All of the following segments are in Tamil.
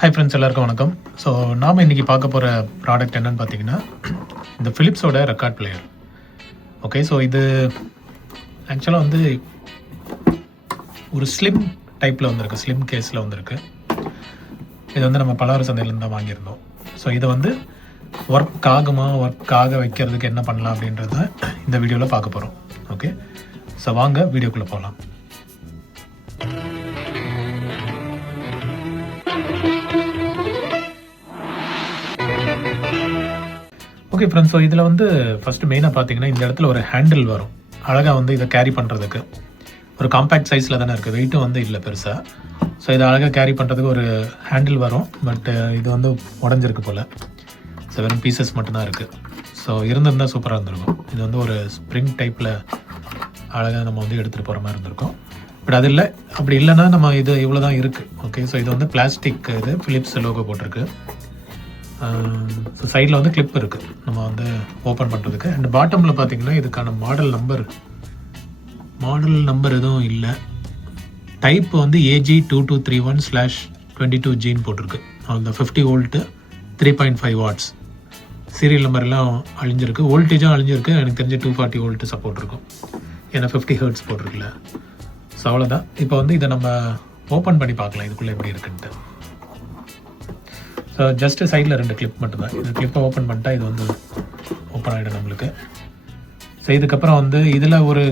ஹாய் ஃப்ரெண்ட்ஸ், எல்லாருக்கும் வணக்கம். ஸோ நாம் இன்றைக்கி பார்க்க போகிற ப்ராடக்ட் என்னென்னு பார்த்தீங்கன்னா, இந்த ஃபிலிப்ஸோட ரெக்கார்ட் பிளேயர். ஓகே, ஸோ இது ஆக்சுவலாக வந்து ஒரு ஸ்லிம் டைப்பில் வந்திருக்கு, ஸ்லிம் கேஸில் வந்திருக்கு. இது வந்து நம்ம பலவாறு சந்தையிலேருந்து தான் வாங்கியிருந்தோம். ஸோ இதை வந்து ஒர்க் ஆக வைக்கிறதுக்கு என்ன பண்ணலாம் அப்படின்றத இந்த வீடியோவில் பார்க்க போகிறோம். ஓகே, ஸோ வாங்க வீடியோக்குள்ளே போகலாம். ஓகே ஃப்ரெண்ட்ஸ், ஸோ இதில் வந்து ஃபஸ்ட்டு மெயினாக பார்த்தீங்கன்னா, இந்த இடத்துல ஒரு ஹேண்டில் வரும். அழகாக வந்து இதை கேரி பண்ணுறதுக்கு ஒரு காம்பேக்ட் சைஸில் தானே இருக்குது, வெயிட்டும் வந்து இல்லை பெருசாக. ஸோ இதை அழகாக கேரி பண்ணுறதுக்கு ஒரு ஹேண்டில் வரும். பட் இது வந்து உடஞ்சிருக்கு போல். ஸோ வெறும் பீசஸ் மட்டும்தான் இருக்குது. ஸோ இருந்திருந்தால் சூப்பராக இருந்திருக்கும். இது வந்து ஒரு ஸ்ப்ரிங் டைப்பில் அழகாக நம்ம வந்து எடுத்துகிட்டு போகிற மாதிரி இருந்திருக்கும். பட் அது இல்லை. அப்படி இல்லைன்னா நம்ம இது இவ்வளோ தான் இருக்குது. ஓகே, ஸோ இது வந்து பிளாஸ்டிக், இது ஃபிலிப்ஸ் லோகோ போட்டிருக்கு. ஸோ சைடில் வந்து கிளிப் இருக்குது நம்ம வந்து ஓப்பன் பண்ணுறதுக்கு. அண்ட் பாட்டமில் பார்த்தீங்கன்னா இதுக்கான மாடல் நம்பர் எதுவும் இல்லை. டைப் வந்து AG2231/22G போட்டிருக்கு. அந்த 50 வோல்ட்டு 3.5 வாட்ஸ். சீரியல் நம்பர்லாம் அழிஞ்சிருக்கு, வோல்டேஜும் அழிஞ்சிருக்கு. எனக்கு தெரிஞ்ச 240 வோல்ட்டு சப்போர்ட் இருக்கும், ஏன்னா 50 ஹெர்ட்ஸ் போட்டிருக்குல்ல. ஸோ அவ்வளோதான். இப்போ வந்து இதை நம்ம ஓப்பன் பண்ணி பார்க்கலாம் இதுக்குள்ளே எப்படி இருக்குன்ட்டு. ஸோ ஜஸ்ட்டு சைடில் 2 கிளிப் மட்டும்தான். இந்த கிளிப்பை ஓப்பன் பண்ணிட்டா இது வந்து ஓப்பன் ஆகிடும் நம்மளுக்கு. ஸோ இதுக்கப்புறம் வந்து இதில் ஒரு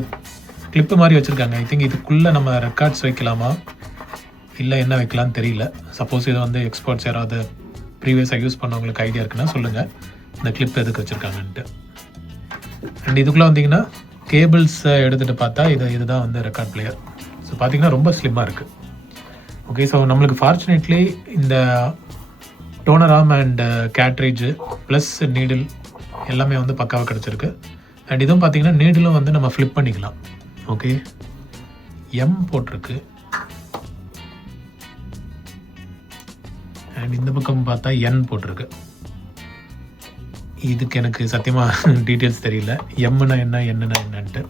கிளிப்பு மாதிரி வச்சுருக்காங்க. ஐ திங்க் இதுக்குள்ளே நம்ம ரெக்கார்ட்ஸ் வைக்கலாமா இல்லை என்ன வைக்கலான்னு தெரியல. சப்போஸ் இதை வந்து எக்ஸ்பர்ட்ஸ் யாராவது ப்ரீவியஸாக யூஸ் பண்ணவங்களுக்கு ஐடியா இருக்குன்னா சொல்லுங்கள், இந்த கிளிப் எதுக்கு வச்சுருக்காங்கன்ட்டு. அண்ட் இதுக்குள்ளே வந்தீங்கன்னா கேபிள்ஸை எடுத்துகிட்டு பார்த்தா இதுதான் வந்து ரெக்கார்ட் பிளேயர். ஸோ பார்த்திங்கன்னா ரொம்ப ஸ்லிம்மாக இருக்குது. ஓகே, ஸோ நம்மளுக்கு ஃபார்ச்சுனேட்லி இந்த donor arm and cartridge plus needle எல்லாமே வந்து பக்காவாக கிடச்சிருக்கு. அண்ட் இதுவும் பார்த்தீங்கன்னா நீடிலும் வந்து நம்ம ஃப்ளிப் பண்ணிக்கலாம். ஓகே, எம் போட்டிருக்கு. அண்ட் இந்த பக்கம் பார்த்தா என் போட்டிருக்கு. இதுக்கு எனக்கு சத்தியமாக டீட்டெயில்ஸ் தெரியல, எம்னா என்ன என்னன்னா என்னன்ட்டு.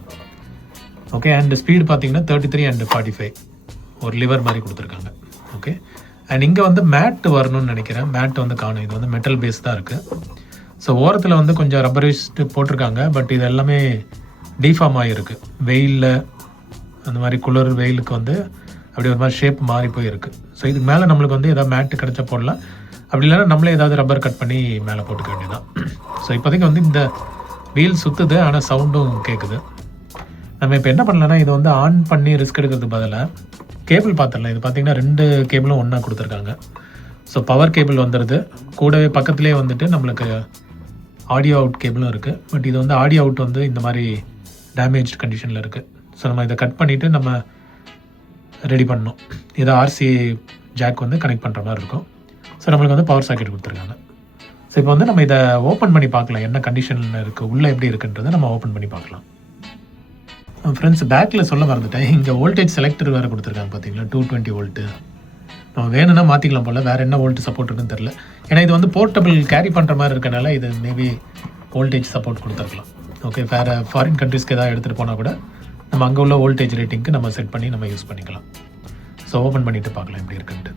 ஓகே, அண்ட் ஸ்பீடு பார்த்தீங்கன்னா 33 and 45 ஒரு லிவர் மாதிரி கொடுத்துருக்காங்க. ஓகே, அண்ட் இங்கே வந்து மேட் வரணும்னு நினைக்கிறேன். மேட் வந்து காணும். இது வந்து மெட்டல் பேஸ் தான் இருக்குது. ஸோ ஓரத்தில் வந்து கொஞ்சம் ரப்பரிஸ்ட்டு போட்டிருக்காங்க. பட் இது எல்லாமே டீஃபார்ம் ஆகிருக்கு வெயிலில். அந்த மாதிரி குளிர் வெயிலுக்கு வந்து அப்படி ஒரு மாதிரி ஷேப் மாறி போயிருக்கு. ஸோ இதுக்கு மேலே நம்மளுக்கு வந்து எதாவது மேட்டு கிடச்சா போடலாம். அப்படி இல்லைன்னா நம்மளே ஏதாவது ரப்பர் கட் பண்ணி மேலே போட்டுக்க வேண்டியதான். ஸோ இப்போதைக்கு வந்து இந்த வீல் சுற்றுது, ஆனால் சவுண்டும் கேட்குது. நம்ம இப்போ என்ன பண்ணலான்னா, இதை வந்து ஆன் பண்ணி ரிஸ்க் எடுக்கிறதுக்கு பதிலாக கேபிள் பார்த்துடலாம். இது பார்த்திங்கன்னா 2 கேபிளும் ஒன்றா கொடுத்துருக்காங்க. ஸோ பவர் கேபிள் வந்துடுது, கூடவே பக்கத்துலேயே வந்துட்டு நம்மளுக்கு ஆடியோ அவுட் கேபிளும் இருக்குது. பட் இது வந்து ஆடியோ அவுட் வந்து இந்த மாதிரி டேமேஜ் கண்டிஷனில் இருக்குது. ஸோ நம்ம இதை கட் பண்ணிவிட்டு நம்ம ரெடி பண்ணணும். இதை RC ஜாக் வந்து கனெக்ட் பண்ணுற மாதிரி இருக்கும். ஸோ நம்மளுக்கு வந்து பவர் சாக்கெட் கொடுத்துருக்காங்க. ஸோ இப்போ வந்து நம்ம இதை ஓப்பன் பண்ணி பார்க்கலாம், என்ன கண்டிஷனில் இருக்குது, உள்ளே எப்படி இருக்குன்றதை நம்ம ஓப்பன் பண்ணி பார்க்கலாம். ஃப்ரெண்ட்ஸ், பேக்கில் சொல்ல மறந்துட்டேன், இங்கே வோல்டேஜ் செலக்டர் வேறு கொடுத்துருக்காங்க. பார்த்தீங்களா, 220 வோல்ட்டு. நம்ம வேணும்னா மாற்றிக்கலாம் போல், வேறு என்ன வோல்ட்டு சப்போர்ட் இருக்குன்னு தெரில. ஏன்னா இது வந்து போர்ட்டபிள் கேரி பண்ணுற மாதிரி இருக்கனால இது மேபி வோல்டேஜ் சப்போர்ட் கொடுத்துருக்கலாம். ஓகே, வேறு ஃபாரின் கண்ட்ரீஸ்க்கு எதாவது எடுத்துகிட்டு போனால் கூட நம்ம அங்கே உள்ள வோல்டேஜ் ரேட்டிங்க்கு நம்ம செட் பண்ணி நம்ம யூஸ் பண்ணிக்கலாம். ஸோ ஓப்பன் பண்ணிவிட்டு பார்க்கலாம் எப்படி இருக்குன்ட்டு.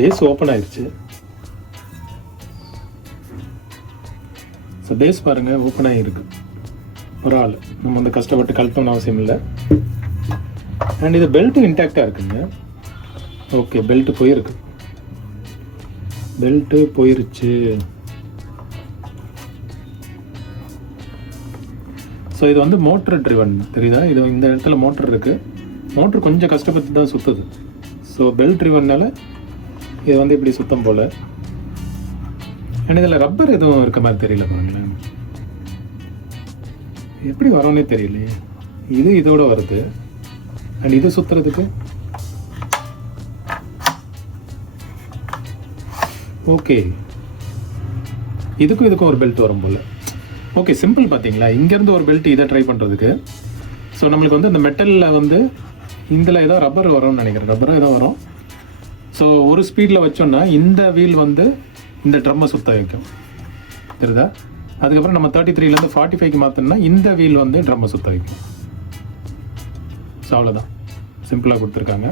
பேஸ் ஓப்பன் ஆயிடுச்சு. ஸோ பேஸ் பாருங்கள், ஓப்பன் ஆகிருக்கு. ஒரு ஆள் நம்ம வந்து கஷ்டப்பட்டு கழட்டணும்னு அவசியம் இல்லை. அண்ட் இது பெல்ட்டும் இன்டாக்டாக இருக்குங்க. ஓகே, பெல்ட்டு போயிருச்சு. ஸோ இது வந்து மோட்டர் ட்ரிவன் தெரியுதா? இது இந்த இடத்துல மோட்டர் இருக்குது. மோட்டர் கொஞ்சம் கஷ்டப்பட்டு தான் சுற்றுது. ஸோ பெல்ட் ட்ரிவன்னால இது வந்து இப்படி சுத்தம் போல். அண்ட் இதில் ரப்பர் எதுவும் இருக்க மாதிரி தெரியல. பாருங்களேன், எப்படி வரோன்னே தெரியலையே. இது இதோட வருது. அண்ட் இது சுற்றுறதுக்கு ஓகே, இதுக்கும் ஒரு பெல்ட் வரும் போல். Okay, simple. பார்த்தீங்களா, இங்கேருந்து ஒரு பெல்ட் இதை ட்ரை பண்ணுறதுக்கு. ஸோ நம்மளுக்கு வந்து இந்த மெட்டலில் வந்து இதில் ஏதோ ரப்பர் வரும்னு நினைக்கிறேன். ரப்பராக ஏதோ வரும். ஸோ ஒரு ஸ்பீடில் வச்சோன்னா இந்த வீல் வந்து இந்த ட்ரம்மை சுற்ற வைக்கும், தெரியுதா? அதுக்கப்புறம் நம்ம 33லேருந்து 45க்கு மாற்றினா இந்த வீல் வந்து ட்ரம்மை சுற்ற வைக்கும். ஸோ அவ்வளோதான், சிம்பிளாக கொடுத்துருக்காங்க.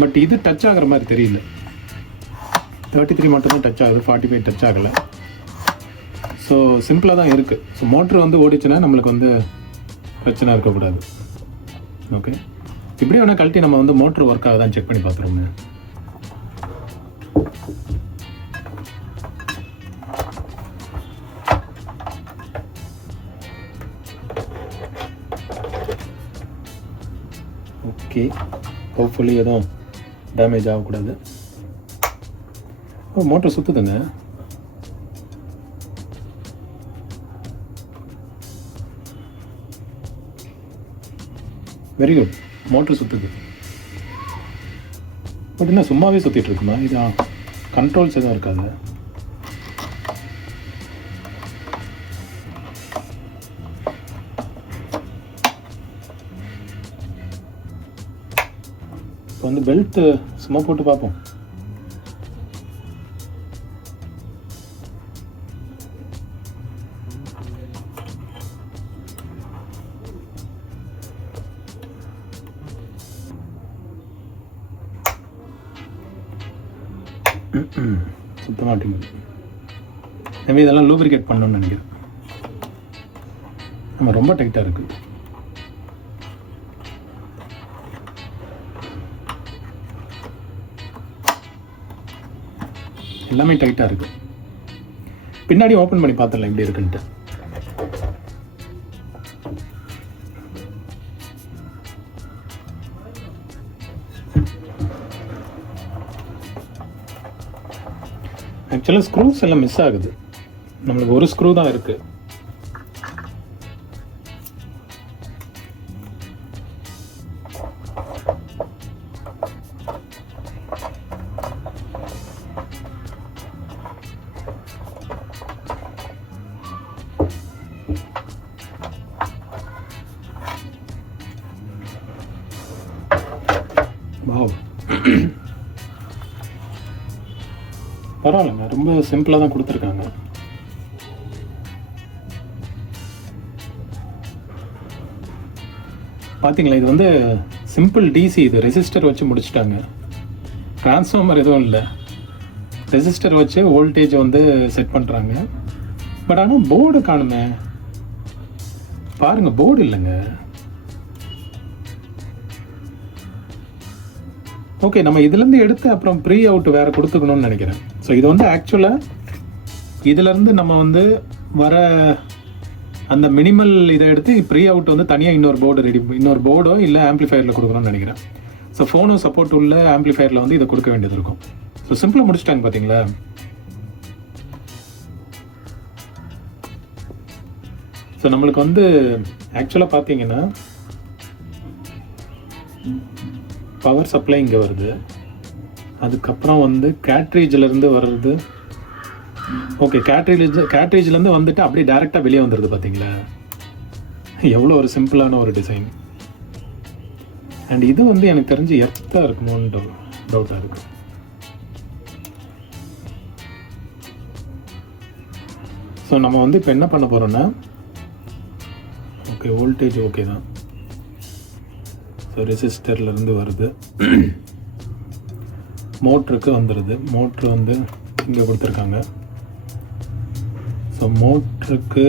பட் இது டச் ஆகிற மாதிரி தெரியல. 33 மட்டும்தான் டச் ஆகுது, 45 டச் ஆகலை. ஸோ சிம்பிளாக தான் இருக்குது. ஸோ மோட்ரு வந்து ஓடிச்சுன்னா நம்மளுக்கு வந்து பிரச்சனை இருக்கக்கூடாது. ஓகே, இப்படி வேணால் கழட்டி நம்ம வந்து மோட்ரு ஒர்க் ஆகுதான்னு செக் பண்ணி பார்த்துருவோங்க. ஓகே, ஹோப்ஃபுல்லி எதுவும் டேமேஜ் ஆகக்கூடாது. மோட்டர் சுற்றுதுங்க. வெரி குட், மோட்டர் சுற்றுது. பட் என்ன சும்மாவே சுற்றிட்டு இருக்குமா? இது கண்ட்ரோல்ஸ் எதுவும் இருக்காது. இப்போ வந்து பெல்ட்டு சும்மா போட்டு பார்ப்போம். சுத்த மாட்டேங்குது. எனவே இதெல்லாம் லூப்ரிகேட் பண்ணணும்னு நினைக்கிறேன். நம்ம ரொம்ப டைட்டாக இருக்குது. எல்லாமே டைட்டாக இருக்குது. பின்னாடி ஓப்பன் பண்ணி பார்த்துடலாம் எப்படி இருக்குன்ட்டு. ஆக்சுவலாக ஸ்க்ரூஸ் எல்லாம் மிஸ் ஆகுது. நம்மளுக்கு ஒரு ஸ்க்ரூ தான் இருக்குது. பரவாயில்லைங்க, ரொம்ப சிம்பிளாக தான் கொடுத்துருக்காங்க. பார்த்தீங்களா, இது வந்து சிம்பிள் டிசி. இது ரெசிஸ்டர் வச்சு முடிச்சுட்டாங்க. டிரான்ஸ்ஃபார்மர் எதுவும் இல்லை, ரெசிஸ்டர் வச்சு வோல்டேஜ் வந்து செட் பண்ணுறாங்க. பட் ஆனால் போர்டு காணுமே. பாருங்கள், போர்டு இல்லைங்க. ஓகே, நம்ம இதுலேருந்து எடுத்து அப்புறம் ப்ரீ அவுட் வேறு கொடுத்துக்கணும்னு நினைக்கிறேன். ஸோ இது வந்து ஆக்சுவலாக இதிலேருந்து நம்ம வந்து வர அந்த மினிமல் இதை எடுத்து ப்ரீ அவுட் வந்து தனியாக இன்னொரு போர்டோ இல்லை ஆம்ப்ளிஃபயரில் கொடுக்கணும்னு நினைக்கிறேன். ஸோ ஃபோனோ சப்போர்ட் உள்ள ஆம்ப்ளிஃபயரில் வந்து இதை கொடுக்க வேண்டியது இருக்கும். ஸோ சிம்பிளாக முடிச்சிட்டாங்க பார்த்தீங்களா. ஸோ நம்மளுக்கு வந்து ஆக்சுவலாக பார்த்தீங்கன்னா பவர் சப்ளை இங்கே வருது. அதுக்கப்புறம் வந்து கேட்ரேஜிலேருந்து வர்றது. ஓகே, கேட்ரேஜ்லேருந்து வந்துட்டு அப்படியே டேரெக்டாக வெளியே வந்துடுது. பார்த்தீங்களா, எவ்வளோ ஒரு சிம்பிளான ஒரு டிசைன். அண்ட் இது வந்து எனக்கு தெரிஞ்சு எர்த்தாக இருக்குமோன்னு டவுட்டாக இருக்குது. ஸோ நம்ம வந்து இப்போ என்ன பண்ண போகிறோன்னா, ஓகே வோல்டேஜ் ஓகே தான். ஸோ ரெசிஸ்டர்லேருந்து வருது, மோட்ருக்கு வந்துடுது. மோட்ரு வந்து இங்கே கொடுத்துருக்காங்க. ஸோ மோட்ருக்கு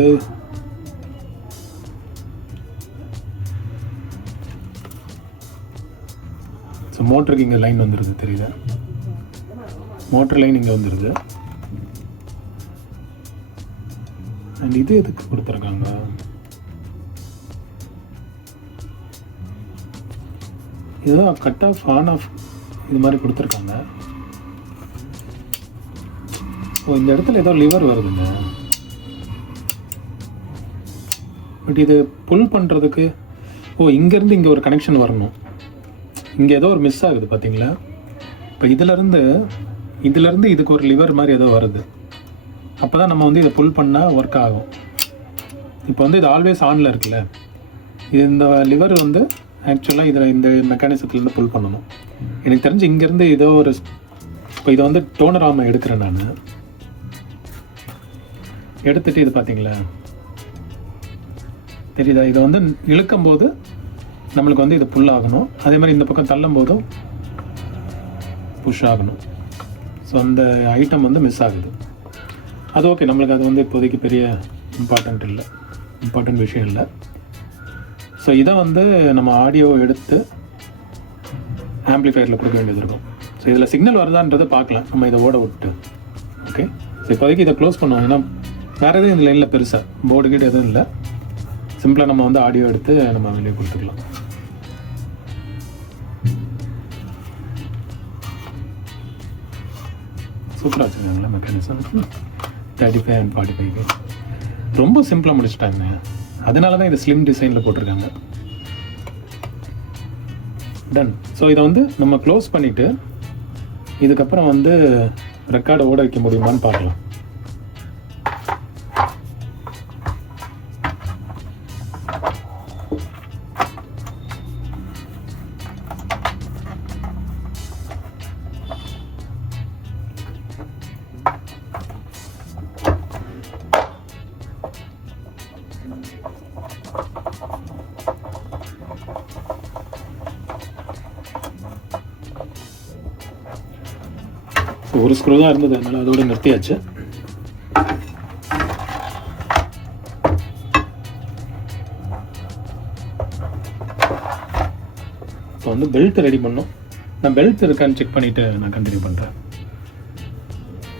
இங்கே லைன் வந்துடுது, தெரியுதா? மோட்டர் லைன் இங்கே வந்துடுது. அண்ட் இது எதுக்கு கொடுத்துருக்காங்க? இதுதான் கட் ஆஃப் ஆன் ஆஃப் இது மாதிரி கொடுத்துருக்காங்க. ஓ, இந்த இடத்துல ஏதோ லிவர் வருதுங்க. பட் இது புல் பண்ணுறதுக்கு இங்கேருந்து இங்கே ஒரு கனெக்ஷன் வரணும். இங்கே ஏதோ ஒரு மிஸ் ஆகுது பார்த்தீங்களா. இப்போ இதிலேருந்து இதுக்கு ஒரு லிவர் மாதிரி ஏதோ வருது. அப்போ தான் நம்ம வந்து இதை புல் பண்ணால் ஒர்க் ஆகும். இப்போ வந்து இது ஆல்வேஸ் ஆனில் இருக்குல்ல. இந்த லிவர் வந்து ஆக்சுவலாக இதில் இந்த மெக்கானிசத்துலேருந்து புல் பண்ணணும். எனக்கு தெரிஞ்சு இங்கேருந்து ஏதோ ஒரு இப்போ இதை வந்து டோனர் ஆர்மை எடுக்கிறேன் நான். எடுத்துகிட்டு இது பார்த்தீங்களா தெரியுதா, இதை வந்து இழுக்கும்போது நம்மளுக்கு வந்து இது புல் ஆகணும். அதே மாதிரி இந்த பக்கம் தள்ளும் போதும் புஷ் ஆகணும். ஸோ அந்த ஐட்டம் வந்து மிஸ் ஆகுது. அது ஓகே, நம்மளுக்கு அது வந்து இப்போதைக்கு பெரிய இம்பார்ட்டண்ட் விஷயம் இல்லை. ஸோ இதை வந்து நம்ம ஆடியோ எடுத்து ஆம்ப்ளிஃபையரில் கொடுக்க வேண்டியது இருக்கும். ஸோ இதில் சிக்னல் வருதான்றதை பார்க்கலாம் நம்ம இதை ஓட விட்டு. ஓகே, ஸோ இப்போதைக்கு இதை க்ளோஸ் பண்ணுவோம். ஏன்னா வேறு எதுவும் இதில் இல்லை, பெருசாக போர்டு கிட்ட எதுவும் இல்லை. சிம்பிளாக நம்ம வந்து ஆடியோ எடுத்து நம்ம வெளியே கொடுத்துக்கலாம். சூப்பராக வச்சுருக்காங்களா மெக்கானிசம். 35 and 45 ரொம்ப சிம்பிளாக முடிச்சுட்டாங்க. அதனால தான் இது ஸ்லிம் டிசைனில் போட்டிருக்காங்க. டன். ஸோ இதை வந்து நம்ம க்ளோஸ் பண்ணிவிட்டு இதுக்கப்புறம் வந்து ரெக்கார்டை ஓட வைக்க முடியுமான்னு பார்க்கலாம். ஒரு ஸ்க்ரூ தான் இருந்தது, அதனால் அதோடு நிறுத்தியாச்சு. இப்போ வந்து பெல்ட் ரெடி பண்ணோம். நான் பெல்ட் இருக்கான்னு செக் பண்ணிவிட்டு நான் கண்டினியூ பண்ணுறேன்.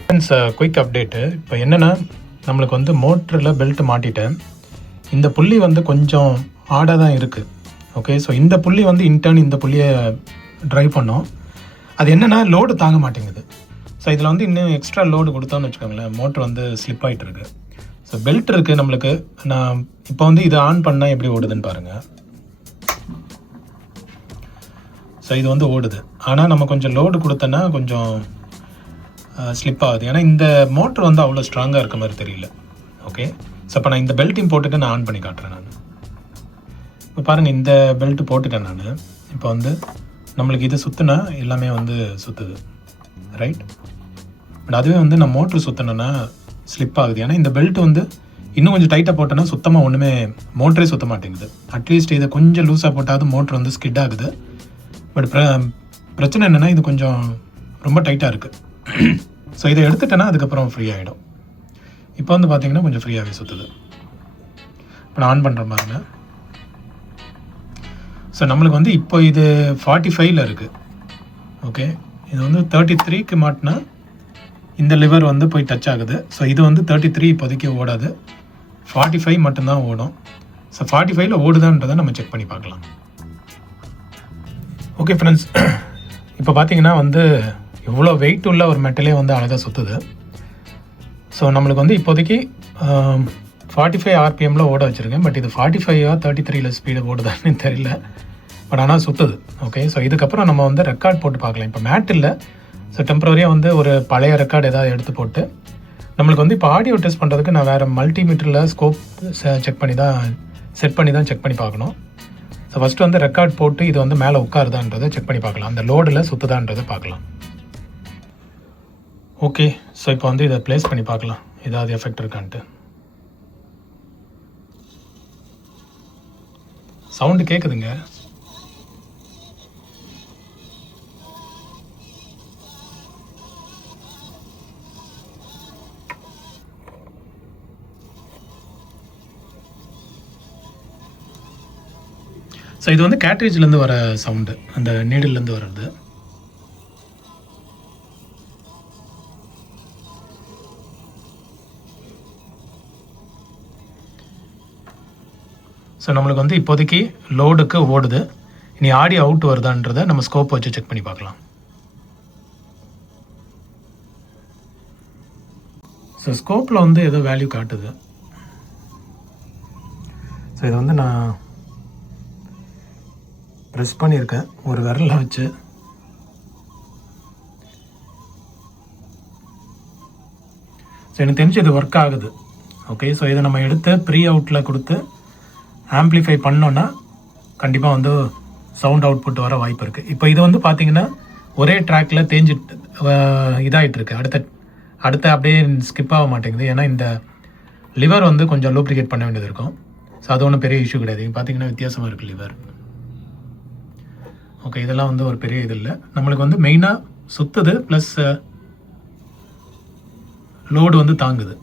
Friends, quick update. இப்போ என்னென்னா, நம்மளுக்கு வந்து மோட்டரில் பெல்ட் மாட்டிட்டேன். இந்த புள்ளி வந்து கொஞ்சம் ஆடாக தான் இருக்குது. ஓகே, ஸோ இந்த புள்ளி வந்து இன்டர்ன் இந்த புள்ளியை ட்ரைவ் பண்ணோம். அது என்னென்னா லோடு தாங்க மாட்டேங்குது. ஸோ இதில் வந்து இன்னும் எக்ஸ்ட்ரா லோடு கொடுத்தோன்னு வச்சுக்கோங்களேன், மோட்ரு வந்து ஸ்லிப் ஆகிட்டு இருக்கு. ஸோ பெல்ட் இருக்குது நம்மளுக்கு. நான் இப்போ வந்து இதை ஆன் பண்ணால் எப்படி ஓடுதுன்னு பாருங்கள். ஸோ இது வந்து ஓடுது. ஆனால் நம்ம கொஞ்சம் லோடு கொடுத்தோன்னா கொஞ்சம் ஸ்லிப் ஆகுது. ஏன்னா இந்த மோட்ரு வந்து அவ்வளோ ஸ்ட்ராங்காக இருக்க மாதிரி தெரியல. ஓகே, ஸோ இப்போ நான் இந்த பெல்ட்டையும் போட்டுட்டு நான் ஆன் பண்ணி காட்டுறேன். நான் இப்போ பாருங்கள், இந்த பெல்ட்டு போட்டுட்டேன் நான். இப்போ வந்து நம்மளுக்கு இது சுற்றுனா எல்லாமே வந்து சுற்றுது, ரைட்? பட் அதுவே வந்து நான் மோட்ரு சுற்றினேன்னா ஸ்லிப் ஆகுது. ஏன்னா இந்த பெல்ட் வந்து இன்னும் கொஞ்சம் டைட்டாக போட்டோன்னா சுத்தமாக ஒன்றுமே மோட்டரே சுற்ற மாட்டேங்குது. அட்லீஸ்ட் இதை கொஞ்சம் லூஸாக போட்டாவது மோட்ரு வந்து ஸ்கிட் ஆகுது. பட் பிரச்சனை என்னென்னா இது கொஞ்சம் ரொம்ப டைட்டாக இருக்குது. ஸோ இதை எடுத்துட்டேன்னா அதுக்கப்புறம் ஃப்ரீ ஆகிடும். இப்போ வந்து பார்த்திங்கன்னா கொஞ்சம் ஃப்ரீயாகவே சுற்றுது. இப்போ நான் ஆன் பண்ணுற பாருங்க. ஸோ நம்மளுக்கு வந்து இப்போ இது 45ல் இருக்குது. ஓகே, இது வந்து 33க்கு மாட்டினா இந்த லிவர் வந்து போய் டச் ஆகுது. ஸோ இது வந்து 33 இப்போதைக்கு ஓடாது, 45 மட்டும்தான் ஓடும். ஸோ 45ல் ஓடுதான்றதை நம்ம செக் பண்ணி பார்க்கலாம். ஓகே ஃப்ரெண்ட்ஸ், இப்போ பார்த்தீங்கன்னா வந்து இவ்வளோ வெயிட் உள்ள ஒரு மெட்டலே வந்து அழகாக சுற்றுது. ஸோ நம்மளுக்கு வந்து இப்போதைக்கு 45 RPMல ஓட வச்சுருக்கேன். பட் இது 45 33ல் ஸ்பீடு ஓடுதான்னு தெரியல. பட் ஆனால் சுற்றுது. ஓகே, ஸோ இதுக்கப்புறம் நம்ம வந்து ரெக்கார்ட் போட்டு பார்க்கலாம். இப்போ மேட் இல்லை, ஸோ டெம்பரரியாக வந்து ஒரு பழைய ரெக்கார்டு ஏதாவது எடுத்து போட்டு நம்மளுக்கு வந்து இப்போ ஆடியோ டெஸ்ட் பண்ணுறதுக்கு நான் வேறு மல்டிமீட்டரில் ஸ்கோப் செட் பண்ணி தான் செக் பண்ணி பார்க்கணும். ஸோ ஃபஸ்ட்டு வந்து ரெக்கார்ட் போட்டு இது வந்து மேலே உட்காருதான்றதை செக் பண்ணி பார்க்கலாம், அந்த லோடில் சுற்றுதான்றதை பார்க்கலாம். ஓகே, ஸோ இப்போ வந்து இதை ப்ளேஸ் பண்ணி பார்க்கலாம் ஏதாவது எஃபெக்ட் இருக்கான்ட்டு. சவுண்டு கேட்குதுங்க. ஸோ இது வந்து கேட்ரேஜ்லேருந்து வர சவுண்டு, அந்த நீடில்லேருந்து வர்றது. ஸோ நம்மளுக்கு வந்து இப்போதைக்கு லோடுக்கு ஓடுது. இனி ஆடியோ அவுட் வருதான்றதை நம்ம ஸ்கோப் வச்சு செக் பண்ணி பார்க்கலாம். ஸோ ஸ்கோப்பில் வந்து ஏதோ வேல்யூ காட்டுது. ஸோ இதை வந்து நான் ப்ரெஸ் பண்ணியிருக்கேன் ஒரு விரலில் வச்சு. ஸோ எனக்கு தெரிஞ்சு இது ஒர்க் ஆகுது. ஓகே, ஸோ இதை நம்ம எடுத்து ப்ரீ அவுட்டில் கொடுத்து ஆம்ப்ளிஃபை பண்ணோன்னா கண்டிப்பாக வந்து சவுண்ட் அவுட்புட் வர வாய்ப்பு இருக்குது. இப்போ இது வந்து பார்த்திங்கன்னா ஒரே ட்ராக்கில் தேஞ்சிட்டு இதாகிட்டுருக்கு. அடுத்த அப்படியே ஸ்கிப் ஆக மாட்டேங்குது. ஏன்னா இந்த லிவர் வந்து கொஞ்சம் லூப்ரிகேட் பண்ண வேண்டியது இருக்கும். ஸோ அது ஒன்றும் பெரிய இஷ்யூ கிடையாது. பார்த்தீங்கன்னா வித்தியாசமாக இருக்குது லிவர். ஓகே, இதெல்லாம் வந்து ஒரு பெரிய இது இல்லை. நம்மளுக்கு வந்து மெயினாக சுற்றுது ப்ளஸ் லோடு வந்து தாங்குது.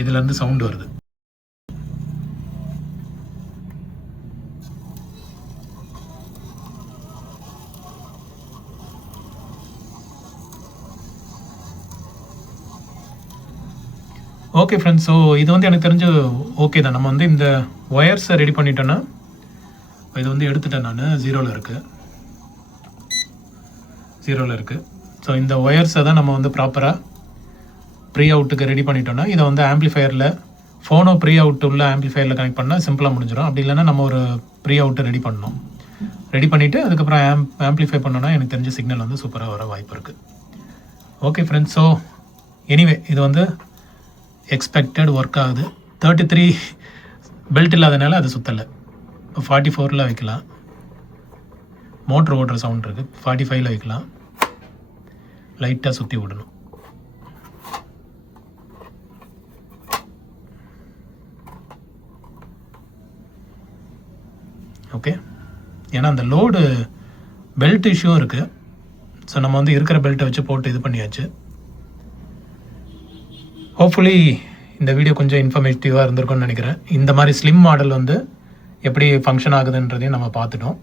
இதுலேருந்து சவுண்டு வருது. ஓகே ஃப்ரெண்ட்ஸ், ஸோ இது வந்து எனக்கு தெரிஞ்சு ஓகே தான். நம்ம வந்து இந்த ஒயர்ஸை ரெடி பண்ணிட்டோன்னா, இது வந்து எடுத்துட்டேன் நான், ஜீரோவில் இருக்குது. ஸோ இந்த ஒயர்ஸை தான் நம்ம வந்து ப்ராப்பராக ப்ரீ அவுட்டுக்கு ரெடி பண்ணிட்டோன்னா, இதை வந்து ஆம்பிளிஃபயரில் ஃபோனோ ப்ரீ அவுட் உள்ள ஆம்பிளிஃபயரில் கனெக்ட் பண்ணால் சிம்பிளாக முடிஞ்சிடும். அப்படி இல்லைன்னா நம்ம ஒரு ப்ரீ அவுட்டை ரெடி பண்ணணும். ரெடி பண்ணிவிட்டு அதுக்கப்புறம் ஆம்பிளிஃபை பண்ணோன்னா எனக்கு தெரிஞ்ச சிக்னல் வந்து சூப்பராக வர வாய்ப்பு இருக்குது. ஓகே ஃப்ரெண்ட்ஸ், ஸோ எனிவே இது வந்து எக்ஸ்பெக்டட் ஒர்க் ஆகுது. 33 பெல்ட் இல்லாதனால அது சுற்றலை. 44 வைக்கலாம். மோட்ரு ஓடுற சவுண்ட் இருக்குது. 45 வைக்கலாம். லைட்டாக சுற்றி விடணும். ஓகே, ஏன்னா அந்த லோடு பெல்ட் இஷ்யூவும் இருக்குது. ஸோ நம்ம வந்து இருக்கிற பெல்ட்டை வச்சு போட்டு இது பண்ணியாச்சு. ஹோப்ஃபுல்லி இந்த வீடியோ கொஞ்சம் இன்ஃபர்மேட்டிவாக இருந்திருக்கும்னு நினைக்கிறேன். இந்த மாதிரி ஸ்லிம் மாடல் வந்து எப்படி ஃபங்க்ஷன் ஆகுதுன்றதையும் நம்ம பார்த்துட்டோம்.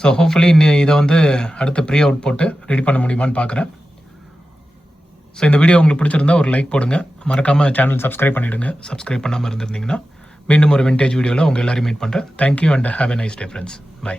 ஸோ ஹோப்ஃபுல்லி இதை வந்து அடுத்த ப்ரீ அவுட் போட்டு ரெடி பண்ண முடியுமான்னு பார்க்குறேன். ஸோ இந்த வீடியோ உங்களுக்கு பிடிச்சிருந்தா ஒரு லைக் போடுங்க. மறக்காமல் சேனல் சப்ஸ்கிரைப் பண்ணிவிடுங்க. சப்ஸ்கிரைப் பண்ணாமல் இருந்திருந்தீங்கன்னா மீண்டும் ஒரு விண்டேஜ் வீடியோவில் உங்கள் எல்லாரையும் மீட் பண்ணுறேன். Thank you and have a nice day friends. By.